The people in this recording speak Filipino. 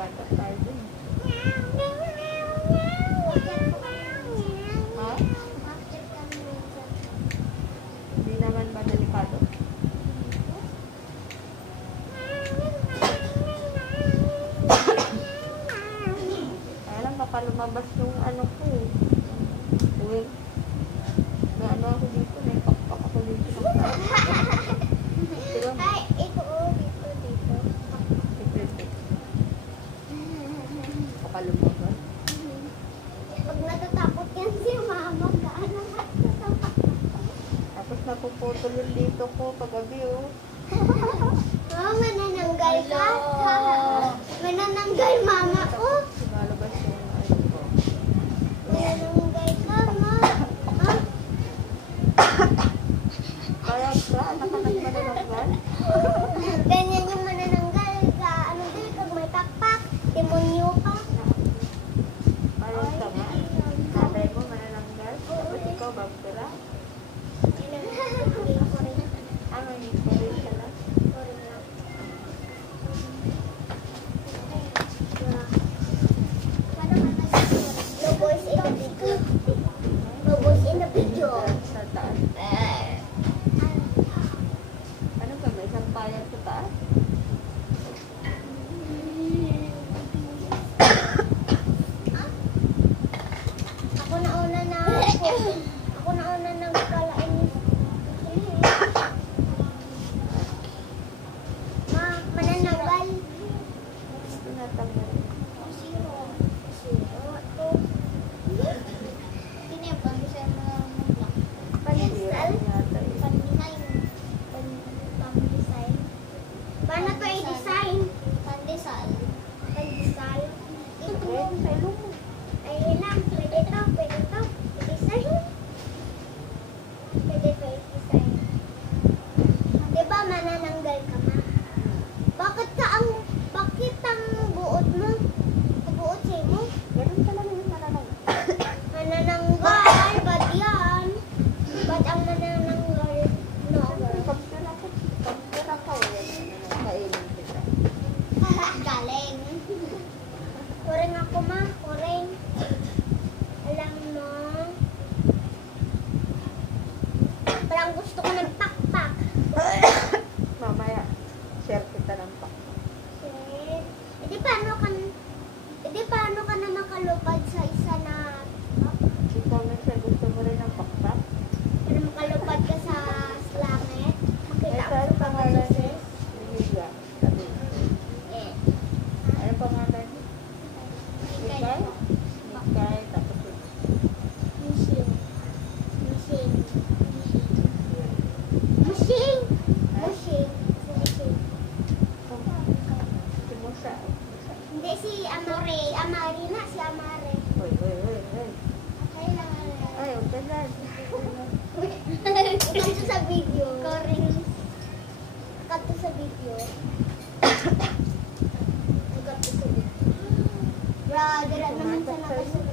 yata tayo dun. Ha? Hindi naman ba delikado? Kaya lang baka lumabas yung ano ko eh. Uy. May ano ako dito. May pakpak ako dito. Diba? Ay, ito dito. Baka lumabas. Pag natatakot yan si mama, gaano matatakot? Tapos napuputol yung dito ko paggabi oh. Oh, manananggal ka? Manananggal mama ko? Lumalabas yung ano ko. Manananggal ka, ma? Ha? Kaya ka, anak ka nagmanananggal? Ganyan yung manananggal ka. Ano din, kag may pakpak, demonyo ka. Ayaw ka nga. Tatay mo manananggal? Tapos ikaw, babura? Ano, hindi ko rin ka lang? No voice in the video. No voice in the video. Sa taas. Ano ba, may sampayan sa taas? Ako na una nagkalain ni Ma, manananggal. Tinatanggal. Zero. Ito. Ini apa bisa mengulang? Panihira yata eh. Pan-design. Paano to i-design? Pan-design. Ito. Pwede sa ilong mo. Ayun lang. Pwede to. I-design. Pwede to i-design. Diba manananggal ka, ma? Bakit ang buot mo? Buot sa'yo mo? Ganun talaga yung manananggal. Manananggal, ba't yan? Ba't ang manananggal? No. Kampira ka eh. Kainin kita. Galing. Kuring ako, ma. Kuring. Alam mo, parang gusto ko ng pakpak. Mamaya, share kita ng pak. Shit. Paano ka na makalupad sa isa na Ikaw na siya, gusto mo rin ng pakpak? para makalupad ka sa langit? Makita Ito, ko ano sa pangalan niya? pag-isis. Emilia. Sabi. Eh. Ano pangalan niya? Mikay? Mikay, tapos Machine. si Musa. Hindi si Amare. Amare na, si Amare. Uy. Ay, huwag ka dyan. Ikaw to sa video. Ikaw to sa video. Ikaw to sa video. Brother, naman sa nakasulat.